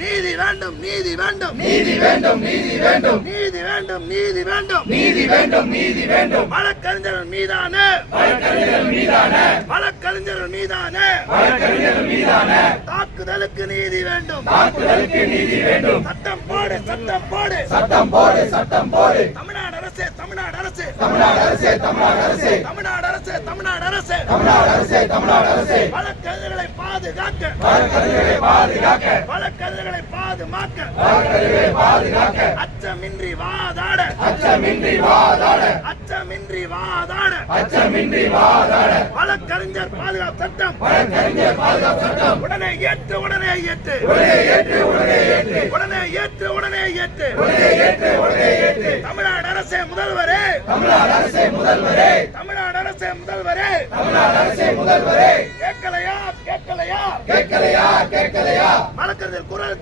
நீதி வேண்டும் நீதி வேண்டும் நீதி வேண்டும் நீதி வேண்டும் நீதி வேண்டும் நீதி வேண்டும் நீதி வேண்டும் நீதி வேண்டும் வழக்கறிஞர்கள் மீதான வழக்கறிஞர்கள் மீதான வழக்கறிஞர்கள் மீதான வழக்கறிஞர்கள் மீதான தாக்குதலுக்கு நீதி வேண்டும் தாக்குதலுக்கு நீதி வேண்டும் சட்டம் போடு சட்டம் போடு சட்டம் போடு சட்டம் போடு தமிழ்நாடு அரசு தமிழ்நாடு அரசு தமிழ்நாடு அரசே தமிழ்நாடு அரசே தமிழ்நாடு அரசு தமிழ்நாடு அரசு தமிழ்நாடு அரசே தமிழ்நாடு அரசே வழக்கறிஞர்களை பாதுகாக்க வழக்கறிஞர்களை பாதுகாக்க வழக்கறிஞர்களை பாதுகாக்க வழக்கறிஞர்களை பாதுகாக்க அச்சமின்றி வாதாட அச்சமின்றி வாதாட அச்சமின்றி வாதாட அச்சமின்றி வாதாட வழக்கறிஞர் பாதுகாப்பு சட்டம் வழக்கறிஞர் பாதுகாப்பு சட்டம் உடனே ஏற்று உடனே ஏற்று உடனே ஏற்று உடனே ஏற்று உடனே ஏற்று உடனே ஏற்று உடனே ஏற்று உடனே ஏற்று தமிழ்நாடு அரசே முதல்வரே தமிழ்நாடு அரசே முதல்வரே தமிழ்நாடு அரசே முதல்வரே தமிழ்நாடு அரசே முதல்வரே